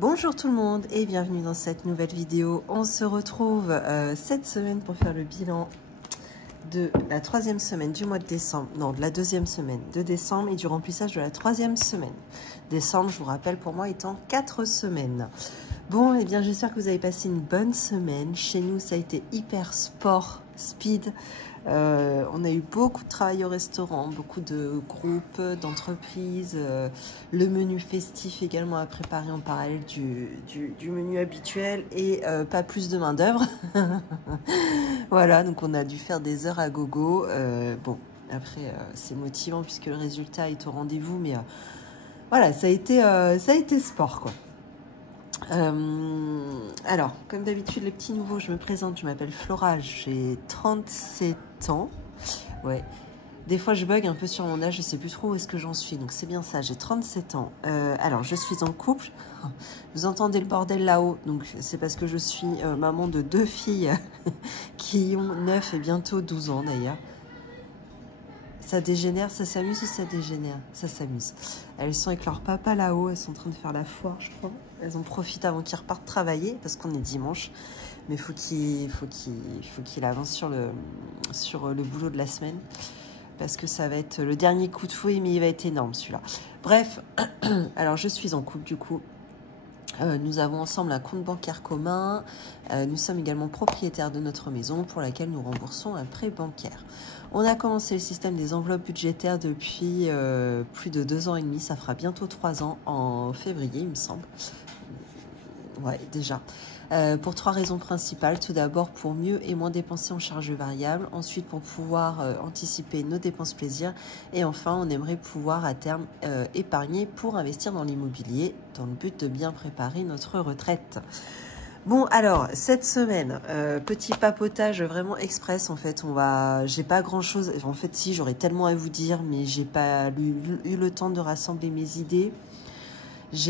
Bonjour tout le monde et bienvenue dans cette nouvelle vidéo. On se retrouve cette semaine pour faire le bilan de la troisième semaine du mois de décembre, non de la deuxième semaine de décembre et du remplissage de la troisième semaine. Décembre, je vous rappelle, pour moi étant 4 semaines. Bon, et bien j'espère que vous avez passé une bonne semaine. Chez nous, ça a été hyper sport, speed. On a eu beaucoup de travail au restaurant, beaucoup de groupes, d'entreprises, le menu festif également à préparer en parallèle du menu habituel et pas plus de main d'œuvre. Voilà, donc on a dû faire des heures à gogo. Bon, après c'est motivant puisque le résultat est au rendez-vous, mais voilà, ça a été sport quoi. Alors, comme d'habitude, les petits nouveaux, je me présente, je m'appelle Flora, j'ai 37 ans. Ouais, des fois je bug un peu sur mon âge, je sais plus trop où est-ce que j'en suis, donc c'est bien ça, j'ai 37 ans. Alors, je suis en couple, vous entendez le bordel là-haut, donc c'est parce que je suis maman de 2 filles qui ont 9 et bientôt 12 ans d'ailleurs. Ça dégénère, ça s'amuse ou ça dégénère? Ça s'amuse. Elles sont avec leur papa là-haut, elles sont en train de faire la foire, je crois. Elles en profitent avant qu'ils repartent travailler, parce qu'on est dimanche. Mais il faut qu'il avance sur le boulot de la semaine. Parce que ça va être le dernier coup de fouet, mais il va être énorme celui-là. Bref, alors je suis en couple du coup. Nous avons ensemble un compte bancaire commun. Nous sommes également propriétaires de notre maison pour laquelle nous remboursons un prêt bancaire. On a commencé le système des enveloppes budgétaires depuis plus de 2 ans et demi. Ça fera bientôt 3 ans en février, il me semble. Ouais, déjà. Pour 3 raisons principales. Tout d'abord, pour mieux et moins dépenser en charges variables. Ensuite, pour pouvoir anticiper nos dépenses plaisir. Et enfin, on aimerait pouvoir à terme épargner pour investir dans l'immobilier dans le but de bien préparer notre retraite. Bon, alors, cette semaine, petit papotage vraiment express, en fait, j'ai pas grand chose, en fait, si, j'aurais tellement à vous dire, mais j'ai pas eu le temps de rassembler mes idées. Je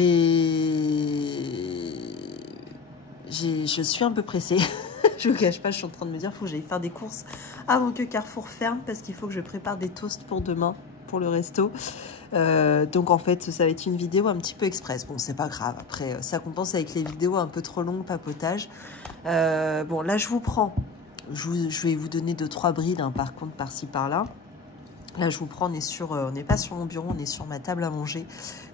suis un peu pressée, je vous cache pas, je suis en train de me dire, il faut que j'aille faire des courses avant que Carrefour ferme, parce qu'il faut que je prépare des toasts pour demain, pour le resto. Donc en fait ça va être une vidéo un petit peu express. Bon, c'est pas grave, après ça compense avec les vidéos un peu trop longues, papotage. Bon, là je vous prends, je vais vous donner 2-3 brides hein, par contre par-ci par-là. Là je vous prends, on n'est pas sur mon bureau, on est sur ma table à manger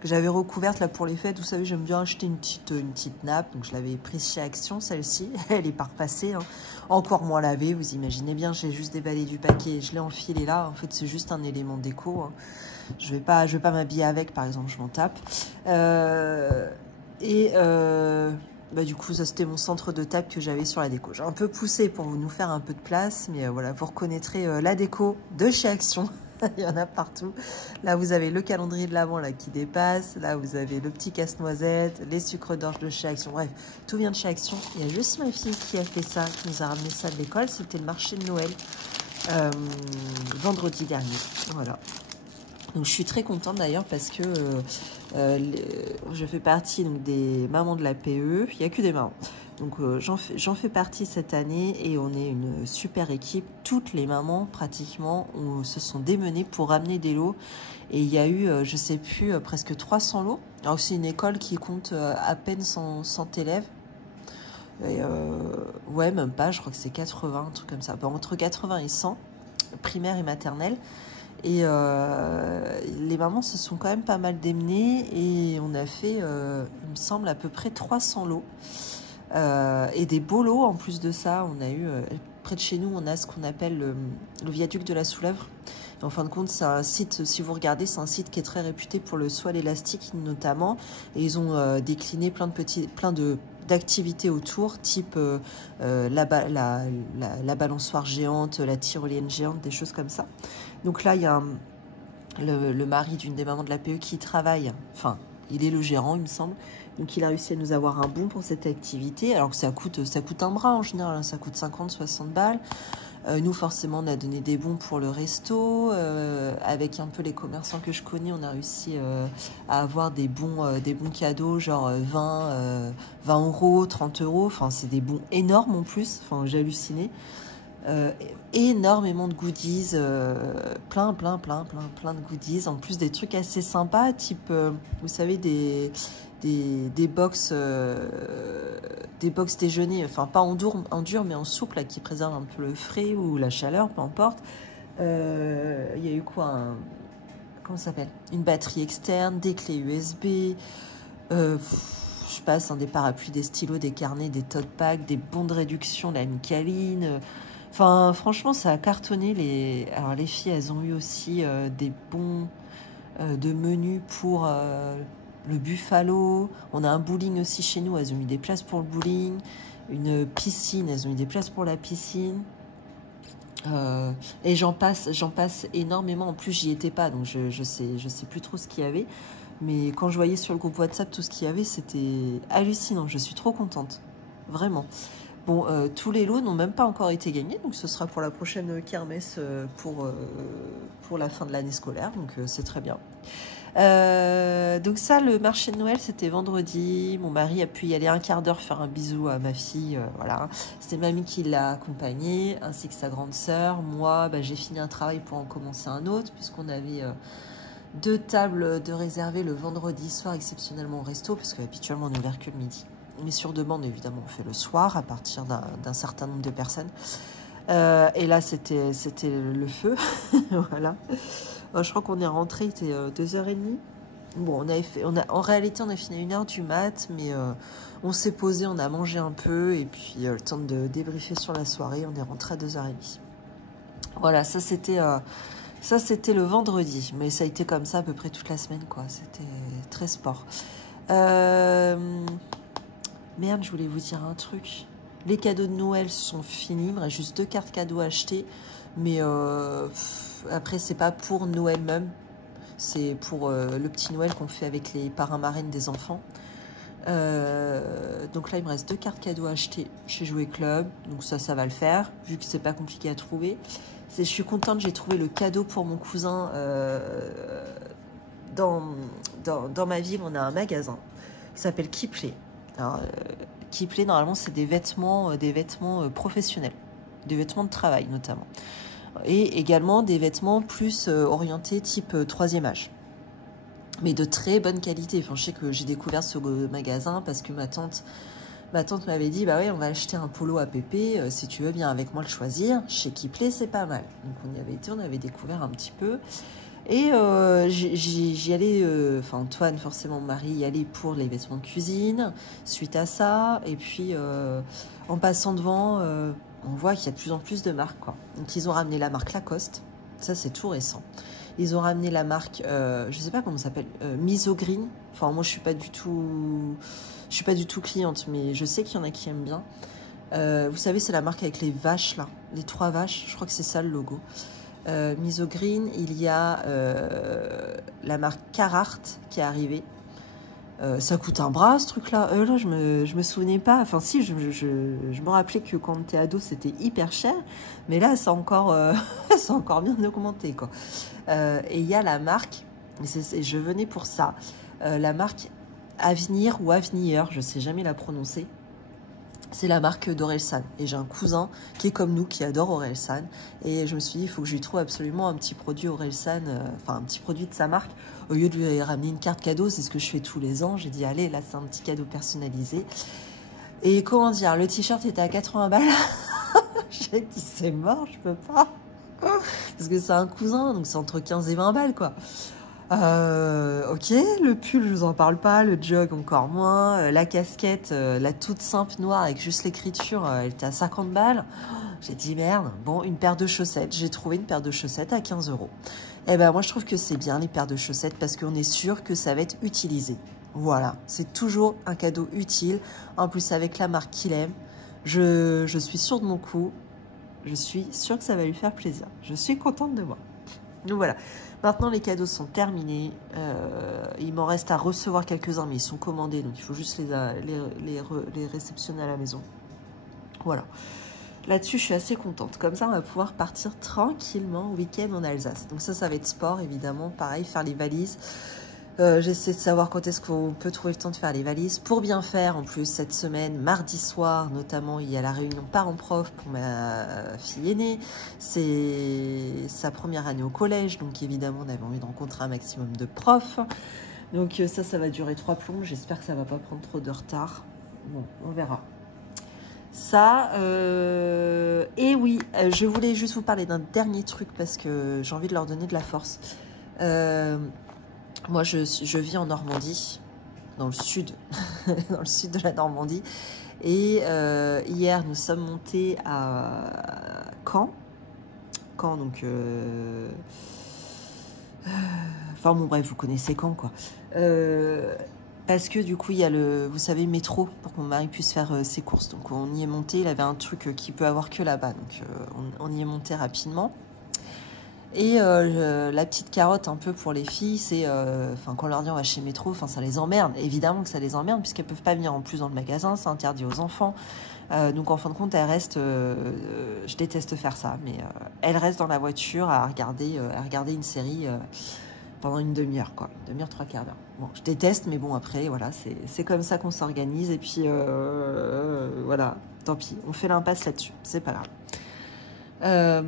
que j'avais recouverte là pour les fêtes. Vous savez, j'aime bien acheter une petite nappe, donc je l'avais prise chez Action, celle-ci. Elle est pas repassée, hein. Encore moins lavée, vous imaginez bien. J'ai juste déballé du paquet et je l'ai enfilé là. En fait, c'est juste un élément déco, hein. Je vais pas m'habiller avec, par exemple, je m'en tape. Bah, du coup, ça c'était mon centre de table que j'avais sur la déco. J'ai un peu poussé pour nous faire un peu de place, mais voilà, vous reconnaîtrez la déco de chez Action. Il y en a partout. Là, vous avez le calendrier de l'Avent là qui dépasse. Là, vous avez le petit casse-noisette, les sucres d'orge de chez Action. Bref, tout vient de chez Action. Il y a juste ma fille qui a fait ça, qui nous a ramené ça de l'école. C'était le marché de Noël vendredi dernier. Voilà. Donc, je suis très contente d'ailleurs parce que je fais partie donc, des mamans de la PE. Il n'y a que des mamans. Donc, j'en fais partie cette année et on est une super équipe. Toutes les mamans, pratiquement, se sont démenées pour ramener des lots. Et il y a eu, je sais plus, presque 300 lots. Alors, c'est une école qui compte à peine 100 élèves. Et, ouais, même pas, je crois que c'est 80, un truc comme ça. Bon, entre 80 et 100, primaire et maternelle. Et les mamans se sont quand même pas mal démenées et on a fait, il me semble, à peu près 300 lots. Et des beaux lots en plus de ça. On a eu, près de chez nous, on a ce qu'on appelle le viaduc de la Soulèvre. Et en fin de compte, c'est un site, si vous regardez, c'est un site qui est très réputé pour le saut à l'élastique notamment. Et ils ont décliné plein d'activités autour, type la balançoire géante, la tyrolienne géante, des choses comme ça. Donc là, il y a le mari d'une des mamans de la PE qui travaille, enfin, il est le gérant, il me semble. Donc, il a réussi à nous avoir un bon pour cette activité, alors que ça coûte un bras en général, hein, ça coûte 50-60 balles. Nous, forcément, on a donné des bons pour le resto. Avec un peu les commerçants que je connais, on a réussi à avoir des bons cadeaux, genre 20 euros, 30 euros. Enfin, c'est des bons énormes en plus. Enfin, j'ai halluciné. Euh, énormément de goodies, plein de goodies, en plus des trucs assez sympas, type, vous savez, des box déjeuner, enfin pas en dur mais en souple, là, qui préservent un peu le frais ou la chaleur, peu importe. Il y a eu quoi, comment ça s'appelle, une batterie externe, des clés USB, je passe, hein, des parapluies, des stylos, des carnets, des tote packs, des bons de réduction, la Micaline. Enfin, franchement, ça a cartonné. Alors, les filles, elles ont eu aussi des bons de menus pour le Buffalo. On a un bowling aussi chez nous. Elles ont mis des places pour le bowling. Une piscine. Elles ont mis des places pour la piscine. Et j'en passe énormément. En plus, j'y étais pas, donc je sais plus trop ce qu'il y avait. Mais quand je voyais sur le groupe WhatsApp tout ce qu'il y avait, c'était hallucinant. Je suis trop contente. Vraiment. Bon, tous les lots n'ont même pas encore été gagnés, donc ce sera pour la prochaine kermesse pour la fin de l'année scolaire, donc c'est très bien. Donc ça, le marché de Noël, c'était vendredi. Mon mari a pu y aller un quart d'heure faire un bisou à ma fille, voilà. C'était mamie qui l'a accompagnée, ainsi que sa grande sœur. Moi, bah, j'ai fini un travail pour en commencer un autre, puisqu'on avait 2 tables de réservées le vendredi soir, exceptionnellement au resto, parce qu'habituellement on est ouvert que le midi. Mais sur demande, évidemment, on fait le soir à partir d'un certain nombre de personnes. Et là, c'était le feu. Voilà. Je crois qu'on est rentré, il était 2h30. Bon, en réalité, on a fini à 1h du mat, mais on s'est posé, on a mangé un peu, et puis le temps de débriefer sur la soirée, on est rentré à 2h30. Voilà, ça c'était le vendredi, mais ça a été comme ça à peu près toute la semaine, quoi. C'était très sport. Merde, je voulais vous dire un truc. Les cadeaux de Noël sont finis. Il me reste juste 2 cartes cadeaux achetées. Mais après, c'est pas pour Noël même. C'est pour le petit Noël qu'on fait avec les parrains marraines des enfants. Donc là, il me reste 2 cartes cadeaux achetées chez Jouet Club. Donc ça va le faire, vu que c'est pas compliqué à trouver. Je suis contente, j'ai trouvé le cadeau pour mon cousin. Dans ma ville, on a un magasin qui s'appelle Kiplé. Alors, Kiplé, normalement, c'est des vêtements professionnels, des vêtements de travail notamment, et également des vêtements plus orientés type 3e âge, mais de très bonne qualité. Enfin, je sais que j'ai découvert ce magasin parce que ma tante m'avait dit, bah ouais, on va acheter un polo à Pépé, si tu veux bien avec moi le choisir. Chez Kiplé, c'est pas mal. Donc on y avait été, on avait découvert un petit peu. Et j'y allais, enfin Antoine, forcément mon mari, y allait pour les vêtements de cuisine, suite à ça. Et puis en passant devant, on voit qu'il y a de plus en plus de marques, quoi. Donc ils ont ramené la marque Lacoste, ça c'est tout récent. Ils ont ramené la marque, je sais pas comment ça s'appelle, Misogreen. Enfin moi je suis pas du tout cliente, mais je sais qu'il y en a qui aiment bien. Vous savez, c'est la marque avec les vaches là, les 3 vaches, je crois que c'est ça le logo. Misogreen, il y a la marque Carhartt qui est arrivée. Ça coûte un bras ce truc là. Là je me souvenais pas. Enfin si, je me rappelais que quand t'es ado c'était hyper cher, mais là ça a encore ça a encore bien augmenté, quoi. Et il y a la marque, et je venais pour ça, la marque Avenir ou Avenir, je sais jamais la prononcer. C'est la marque d'Orelsan. Et j'ai un cousin qui est comme nous, qui adore Orelsan. Et je me suis dit, il faut que je lui trouve absolument un petit produit Orelsan, enfin un petit produit de sa marque. Au lieu de lui ramener une carte cadeau, c'est ce que je fais tous les ans. J'ai dit, allez, là, c'est un petit cadeau personnalisé. Et comment dire, le t-shirt était à 80 balles. J'ai dit, c'est mort, je peux pas. Parce que c'est un cousin, donc c'est entre 15 et 20 balles, quoi. Ok, le pull, je vous en parle pas, le jog encore moins, la casquette, la toute simple noire avec juste l'écriture, elle était à 50 balles. J'ai dit merde. Bon, une paire de chaussettes, j'ai trouvé une paire de chaussettes à 15 €. Eh ben moi je trouve que c'est bien les paires de chaussettes parce qu'on est sûr que ça va être utilisé. Voilà, c'est toujours un cadeau utile, en plus avec la marque qu'il aime. Je suis sûre de mon coup, je suis sûre que ça va lui faire plaisir. Je suis contente de moi. Donc voilà. Maintenant, les cadeaux sont terminés. Il m'en reste à recevoir quelques-uns, mais ils sont commandés. Donc, il faut juste les réceptionner à la maison. Voilà. Là-dessus, je suis assez contente. Comme ça, on va pouvoir partir tranquillement au week-end en Alsace. Donc ça va être sport, évidemment. Pareil, faire les valises. J'essaie de savoir quand est-ce qu'on peut trouver le temps de faire les valises. Pour bien faire, en plus, cette semaine, mardi soir, notamment, il y a la réunion parents-prof pour ma fille aînée. C'est sa première année au collège, donc évidemment, on avait envie de rencontrer un maximum de profs. Donc ça va durer 3 plombs. J'espère que ça va pas prendre trop de retard. Bon, on verra. Ça, et oui, je voulais juste vous parler d'un dernier truc parce que j'ai envie de leur donner de la force. Moi, je vis en Normandie, dans le sud, dans le sud de la Normandie. Et hier, nous sommes montés à Caen. Caen, donc... enfin bon, bref, vous connaissez Caen, quoi. Parce que du coup, il y a vous savez, métro, pour que mon mari puisse faire ses courses. Donc on y est monté, il avait un truc qu'il peut avoir que là-bas. Donc on y est monté rapidement. Et la petite carotte un peu pour les filles, c'est quand on leur dit on va chez Métro, ça les emmerde. Évidemment que ça les emmerde puisqu'elles peuvent pas venir en plus dans le magasin, c'est interdit aux enfants. Donc en fin de compte, elles restent, je déteste faire ça, mais elles restent dans la voiture à regarder une série pendant une demi-heure, quoi. Une demi-heure, 3 quarts d'heure. Bon, je déteste, mais bon, après, voilà, c'est comme ça qu'on s'organise. Et puis, voilà, tant pis, on fait l'impasse là-dessus, c'est pas grave.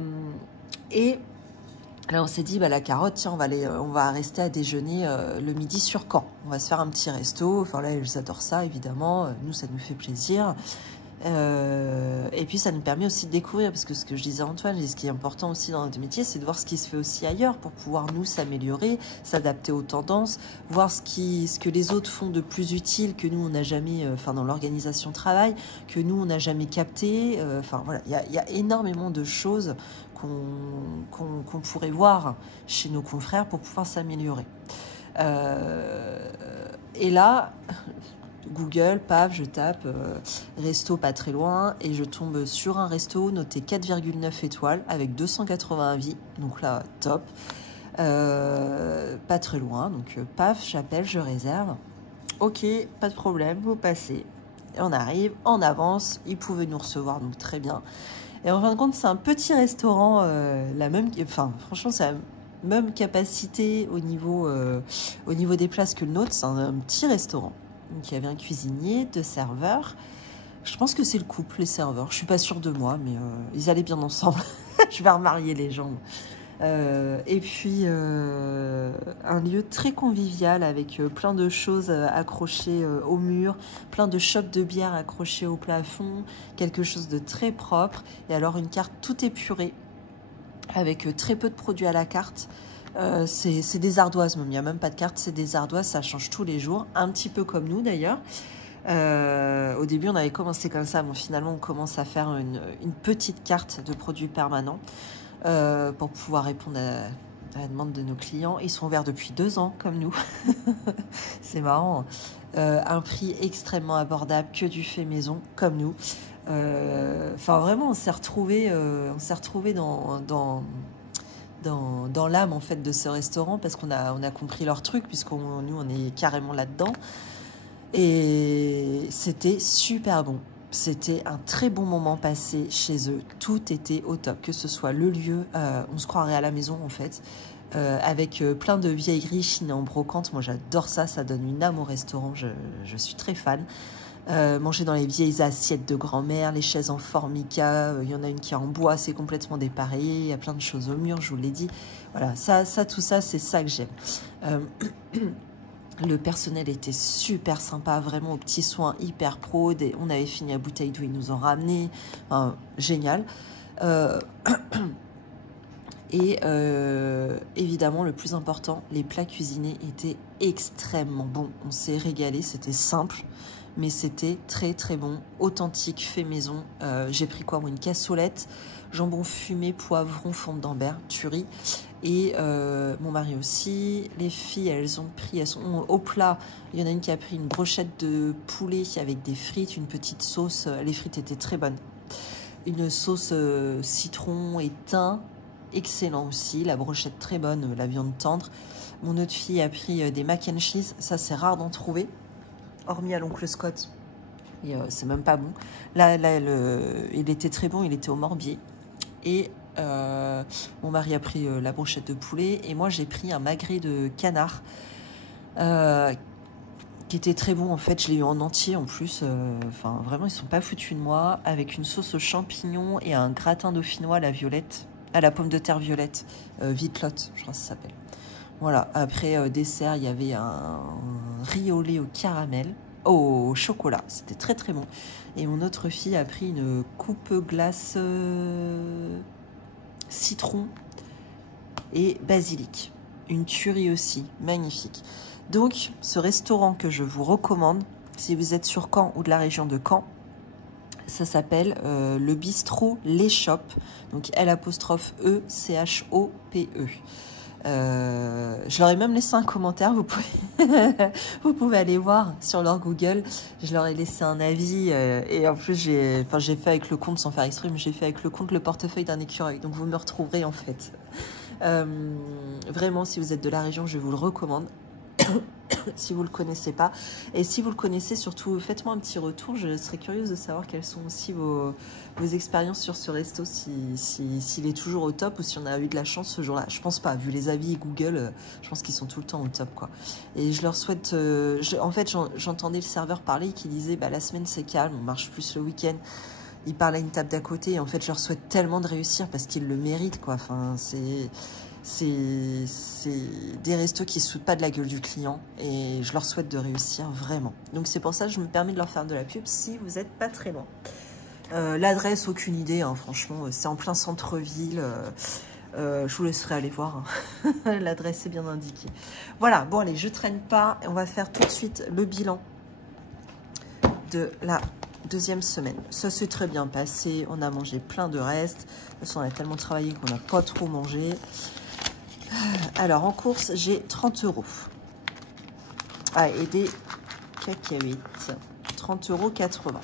Et là, on s'est dit, bah, la carotte, tiens, on va rester à déjeuner le midi sur Caen. On va se faire un petit resto. Enfin, là, ils adorent ça, évidemment. Nous, ça nous fait plaisir. Et puis, ça nous permet aussi de découvrir, parce que ce que je disais à Antoine, et ce qui est important aussi dans notre métier, c'est de voir ce qui se fait aussi ailleurs pour pouvoir nous s'améliorer, s'adapter aux tendances, voir ce que les autres font de plus utile que nous, on n'a jamais, dans l'organisation travail, que nous, on n'a jamais capté. Voilà, il y a énormément de choses qu'on pourrait voir chez nos confrères pour pouvoir s'améliorer. Et là, Google, paf, je tape resto pas très loin et je tombe sur un resto noté 4,9 étoiles avec 280 avis. Donc là, top. Pas très loin. Donc paf, j'appelle, je réserve. Ok, pas de problème, vous passez. Et on arrive, on avance. Ils pouvaient nous recevoir, donc très bien. Et en fin de compte, c'est un petit restaurant, franchement, c'est la même capacité au niveau des places que le nôtre. C'est un petit restaurant. Donc, il y avait un cuisinier, 2 serveurs. Je pense que c'est le couple, les serveurs. Je suis pas sûre de moi, mais ils allaient bien ensemble. Je vais remarier les gens. Et puis, un lieu très convivial avec plein de choses accrochées au mur, plein de chopes de bière accrochées au plafond, quelque chose de très propre. Et alors, une carte tout épurée avec très peu de produits à la carte. C'est des ardoises, même. Il n'y a même pas de carte, c'est des ardoises, ça change tous les jours, un petit peu comme nous d'ailleurs. Au début, on avait commencé comme ça, bon, finalement, on commence à faire une petite carte de produits permanents pour pouvoir répondre à la demande de nos clients. Ils sont ouverts depuis 2 ans, comme nous. C'est marrant. Un prix extrêmement abordable, que du fait maison, comme nous. Vraiment, on s'est retrouvés dans l'âme en fait de ce restaurant parce qu'on a compris leur truc puisqu'on nous on est carrément là-dedans et c'était super bon. C'était un très bon moment passé chez eux. Tout était au top, que ce soit le lieu, on se croirait à la maison en fait, avec plein de vieilleries chinées en brocante. Moi j'adore ça, ça donne une âme au restaurant, je suis très fan. Manger dans les vieilles assiettes de grand-mère, les chaises en formica, il y en a une qui est en bois, c'est complètement dépareillé, il y a plein de choses au mur, je vous l'ai dit. Voilà, tout ça, c'est ça que j'aime. Le personnel était super sympa, vraiment aux petits soins, hyper pro. On avait fini la bouteille d'eau, ils nous ont ramené. Génial. Et évidemment, le plus important, les plats cuisinés étaient extrêmement bons. On s'est régalé, c'était simple, mais c'était très très bon, authentique, fait maison. J'ai pris quoi, moi, une cassolette, jambon fumé, poivron, fonte d'Ambert, tuerie. Et mon mari aussi. Les filles, elles sont au plat. Il y en a une qui a pris une brochette de poulet avec des frites, une petite sauce. Les frites étaient très bonnes. Une sauce citron et thym, excellent aussi. La brochette très bonne, la viande tendre. Mon autre fille a pris des mac and cheese. Ça, c'est rare d'en trouver. Hormis à l'oncle Scott. Et c'est même pas bon. Là, il était très bon. Il était au morbier. Et mon mari a pris la brochette de poulet. Et moi, j'ai pris un magret de canard. qui était très bon en fait, je l'ai eu en entier en plus, enfin vraiment ils sont pas foutus de moi, avec une sauce aux champignons et un gratin dauphinois à la violette, à la pomme de terre violette, vitelotte je crois que ça s'appelle. Voilà, après dessert il y avait un riz au lait au caramel, au chocolat, c'était très très bon. Et mon autre fille a pris une coupe glace citron et basilic, une tuerie aussi, magnifique. Donc, ce restaurant que je vous recommande, si vous êtes sur Caen ou de la région de Caen, ça s'appelle le bistrot L'Échoppe, donc L'E-C-H-O-P-E. Je leur ai même laissé un commentaire, vous pouvez aller voir sur leur Google, je leur ai laissé un avis et en plus j'ai fait avec le compte, sans faire exprès, mais j'ai fait avec le compte le portefeuille d'un écureuil, donc vous me retrouverez en fait. Vraiment, si vous êtes de la région, je vous le recommande. Si vous ne le connaissez pas. Et si vous le connaissez, surtout, faites-moi un petit retour. Je serais curieuse de savoir quelles sont aussi vos expériences sur ce resto, s'il est toujours au top ou si on a eu de la chance ce jour-là. Je pense pas, vu les avis Google, je pense qu'ils sont tout le temps au top, quoi. Et je leur souhaite... en fait, j'entendais le serveur parler qui disait bah, la semaine c'est calme, on marche plus le week-end. Il parle à une table d'à côté et en fait, je leur souhaite tellement de réussir parce qu'ils le méritent, quoi. Enfin, c'est des restos qui ne se foutent pas de la gueule du client et je leur souhaite de réussir vraiment. Donc c'est pour ça que je me permets de leur faire de la pub si vous n'êtes pas très loin. L'adresse, aucune idée, hein, franchement, c'est en plein centre-ville. Je vous laisserai aller voir. Hein. L'adresse est bien indiquée. Voilà, bon allez, je traîne pas. On va faire tout de suite le bilan de la deuxième semaine. Ça s'est très bien passé. On a mangé plein de restes. De toute façon, on a tellement travaillé qu'on n'a pas trop mangé. Alors, en course, j'ai 30 €. Ah, et des cacahuètes. 30,80 €.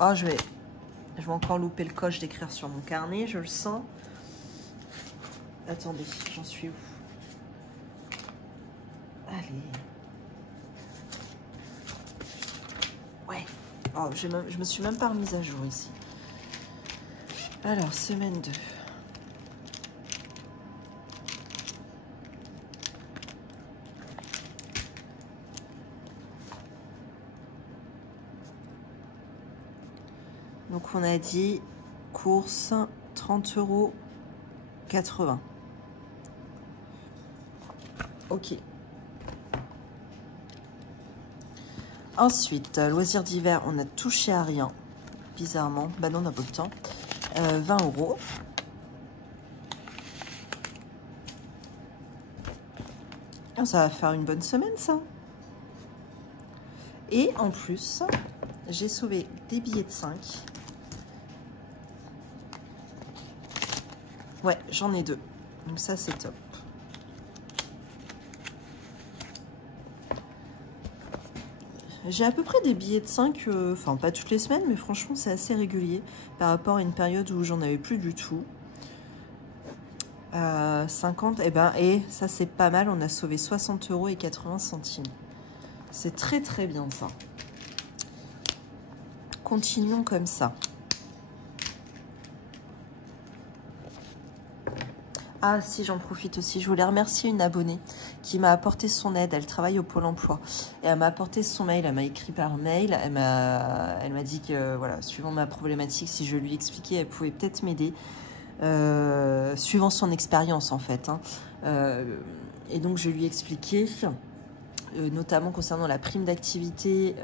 Ah, je vais encore louper le coche d'écrire sur mon carnet, je le sens. Attendez, j'en suis où? Allez. Ouais. Oh, je me suis même pas remise à jour ici. Alors, semaine 2. Donc on a dit course 30,80 €. Ok. Ensuite, loisirs d'hiver, on a touché à rien. Bizarrement. Bah non, on n'a pas le temps. 20 €. Ah, ça va faire une bonne semaine, ça. Et en plus, j'ai sauvé des billets de 5. Ouais, j'en ai 2. Donc ça, c'est top. J'ai à peu près des billets de 5, enfin pas toutes les semaines, mais franchement, c'est assez régulier par rapport à une période où j'en avais plus du tout. 50, et ça, c'est pas mal. On a sauvé 60,80 €. C'est très, très bien, ça. Continuons comme ça. Ah si, j'en profite aussi. Je voulais remercier une abonnée qui m'a apporté son aide. Elle travaille au Pôle emploi. Et elle m'a apporté son mail. Elle m'a écrit par mail. Elle m'a dit que, voilà, suivant ma problématique, si je lui expliquais, elle pouvait peut-être m'aider. Suivant son expérience, en fait. Hein. Et donc, je lui ai expliqué... notamment concernant la prime d'activité,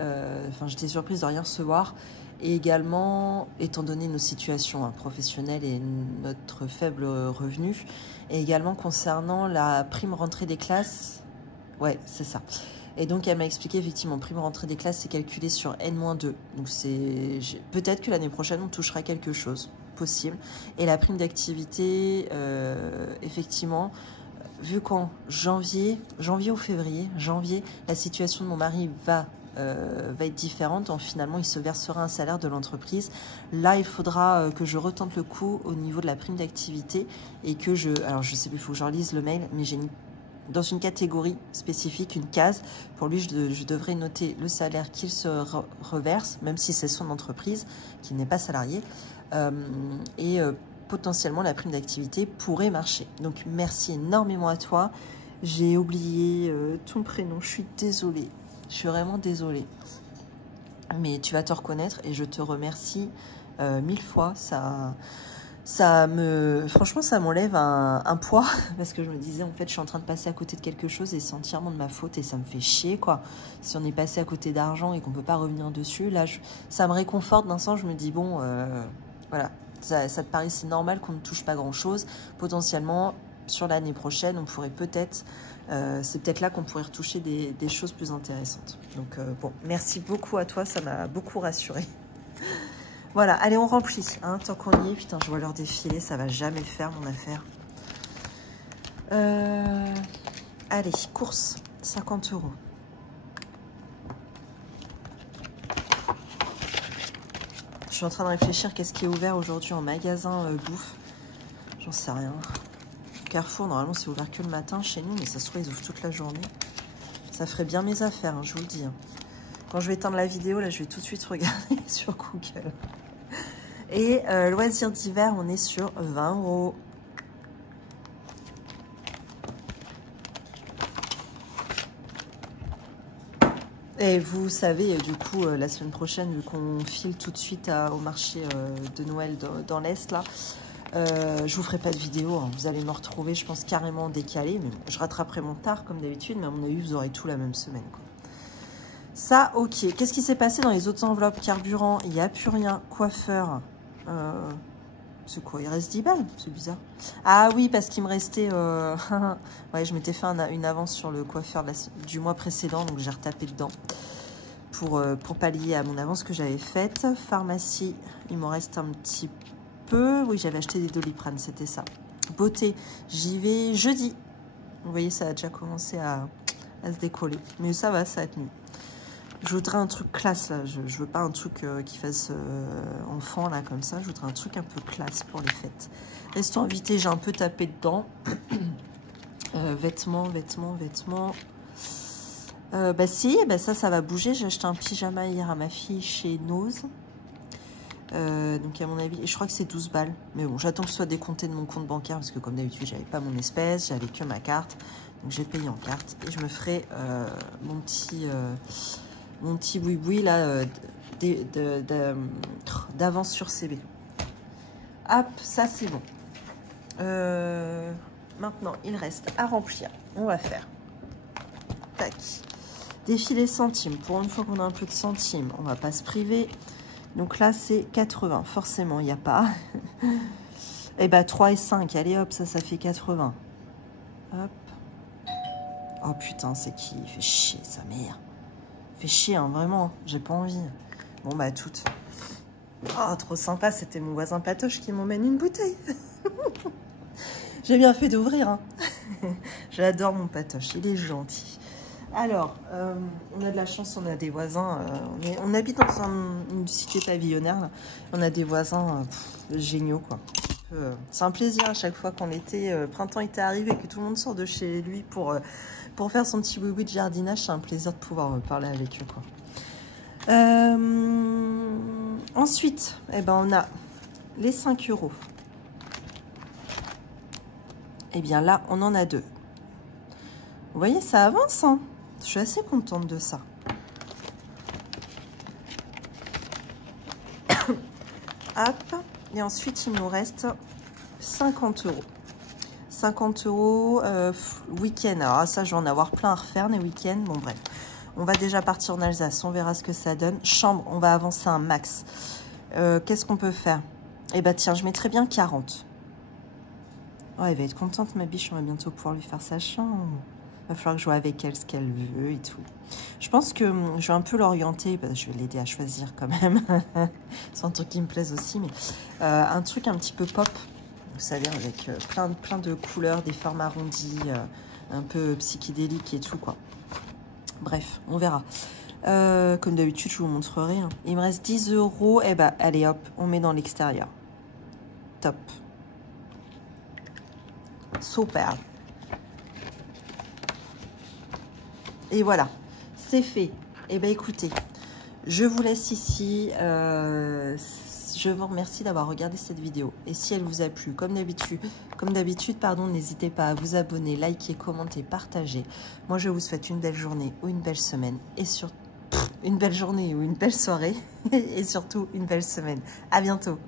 enfin j'étais surprise de rien recevoir, et également, étant donné nos situations professionnelles et notre faible revenu, et également concernant la prime rentrée des classes, ouais c'est ça, et donc elle m'a expliqué effectivement, prime rentrée des classes c'est calculé sur N-2, donc c'est peut-être que l'année prochaine on touchera quelque chose, possible, et la prime d'activité, effectivement, vu qu'en janvier ou février, la situation de mon mari va être différente. Donc, finalement, il se versera un salaire de l'entreprise. Là, il faudra que je retente le coup au niveau de la prime d'activité et que alors je sais plus, il faut que je relise le mail, mais j'ai dans une catégorie spécifique, une case. Pour lui, je devrais noter le salaire qu'il se reverse, même si c'est son entreprise, qui n'est pas salarié. Potentiellement la prime d'activité pourrait marcher. Donc merci énormément à toi. J'ai oublié ton prénom, je suis désolée. Je suis vraiment désolée. Mais tu vas te reconnaître et je te remercie 1000 fois. Franchement, ça m'enlève un poids parce que je me disais, en fait, je suis en train de passer à côté de quelque chose et c'est entièrement de ma faute et ça me fait chier, quoi. Si on est passé à côté d'argent et qu'on peut pas revenir dessus, là, ça me réconforte d'un sens. Je me dis, bon, voilà, ça te paraissait normal qu'on ne touche pas grand-chose. Potentiellement, sur l'année prochaine, on pourrait peut-être... c'est peut-être là qu'on pourrait retoucher des choses plus intéressantes. Donc, bon, merci beaucoup à toi, ça m'a beaucoup rassurée. Voilà, allez, on remplit, hein, tant qu'on y est. Putain, je vois l'heure défiler, ça va jamais le faire, mon affaire. Allez, course, 50 €. Je suis en train de réfléchir qu'est-ce qui est ouvert aujourd'hui en magasin bouffe. J'en sais rien. Carrefour, normalement, c'est ouvert que le matin chez nous, mais ça se trouve, ils ouvrent toute la journée. Ça ferait bien mes affaires, hein, je vous le dis. Hein. Quand je vais éteindre la vidéo, là, je vais tout de suite regarder sur Google. Et loisirs d'hiver, on est sur 20 €. Et vous savez, du coup, la semaine prochaine, vu qu'on file tout de suite au marché de Noël dans l'Est, là, je vous ferai pas de vidéo. Hein. Vous allez me retrouver, je pense, carrément décalé. Mais je rattraperai mon tard, comme d'habitude. Mais à mon avis, vous aurez tout la même semaine, quoi. Ça, ok. Qu'est-ce qui s'est passé dans les autres enveloppes? Carburant, il n'y a plus rien. Coiffeur... c'est quoi? Il reste 10 balles? C'est bizarre. Ah oui, parce qu'il me restait... ouais, je m'étais fait une avance sur le coiffeur du mois précédent, donc j'ai retapé dedans pour pallier à mon avance que j'avais faite. Pharmacie, il m'en reste un petit peu. Oui, j'avais acheté des Doliprane, c'était ça. Beauté, j'y vais jeudi. Vous voyez, ça a déjà commencé à se décoller. Mais ça va, ça a tenu. Je voudrais un truc classe, là. Je veux pas un truc qui fasse enfant, là, comme ça. Je voudrais un truc un peu classe pour les fêtes. Restaurant invité, j'ai un peu tapé dedans. Vêtements. Bah si, bah ça va bouger. J'ai acheté un pyjama hier à ma fille chez Nose. Donc à mon avis, je crois que c'est 12 balles. Mais bon, j'attends que ce soit décompté de mon compte bancaire. Parce que comme d'habitude, j'avais pas mon espèce. J'avais que ma carte. Donc j'ai payé en carte. Et je me ferai mon petit boui-boui là d'avance sur CB. Hop, ça c'est bon. Maintenant, il reste à remplir. On va faire. Tac. Défiler centimes. Pour une fois qu'on a un peu de centimes, on va pas se priver. Donc là, c'est 80. Forcément, il n'y a pas. Et bah 3 et 5. Allez hop, ça fait 80. Hop. Oh putain, c'est qui? Il fait chier sa mère. Fait chier, hein, vraiment, j'ai pas envie. Bon, bah, toutes. Oh, trop sympa, c'était mon voisin Patoche qui m'emmène une bouteille. J'ai bien fait d'ouvrir, hein. J'adore mon Patoche, il est gentil. Alors, on a de la chance, on a des voisins. On habite dans une cité pavillonnaire, là. On a des voisins géniaux, quoi. C'est un plaisir à chaque fois quand l'été, printemps était arrivé et que tout le monde sort de chez lui pour faire son petit boui-boui de jardinage. C'est un plaisir de pouvoir parler avec eux, quoi. Ensuite, eh ben, on a les 5 €. Eh bien là, on en a 2. Vous voyez, ça avance, hein. Je suis assez contente de ça. Hop. Et ensuite, il nous reste 50 €. 50 € week-end. Alors ça, je vais en avoir plein à refaire les week-ends. Bon, bref. On va déjà partir en Alsace. On verra ce que ça donne. Chambre, on va avancer un max. Qu'est-ce qu'on peut faire? Eh bien, tiens, je mettrais bien 40. Oh, elle va être contente, ma biche. On va bientôt pouvoir lui faire sa chambre. Il va falloir que je joue avec elle ce qu'elle veut et tout. Je pense que je vais un peu l'orienter. Bah, je vais l'aider à choisir quand même. C'est un truc qui me plaise aussi. Mais un truc un petit peu pop. Vous savez, avec plein de couleurs, des formes arrondies, un peu psychédéliques et tout, quoi. Bref, on verra. Comme d'habitude, je vous montrerai. Hein. Il me reste 10 €. Eh ben, allez hop, on met dans l'extérieur. Top. Super. Et voilà, c'est fait. Eh bien, écoutez, je vous laisse ici. Je Je vous remercie d'avoir regardé cette vidéo. Et si elle vous a plu, comme d'habitude, pardon, n'hésitez pas à vous abonner, liker, commenter, partager. Moi, je vous souhaite une belle journée ou une belle semaine. Et surtout, une belle journée ou une belle soirée. Et surtout, une belle semaine. À bientôt.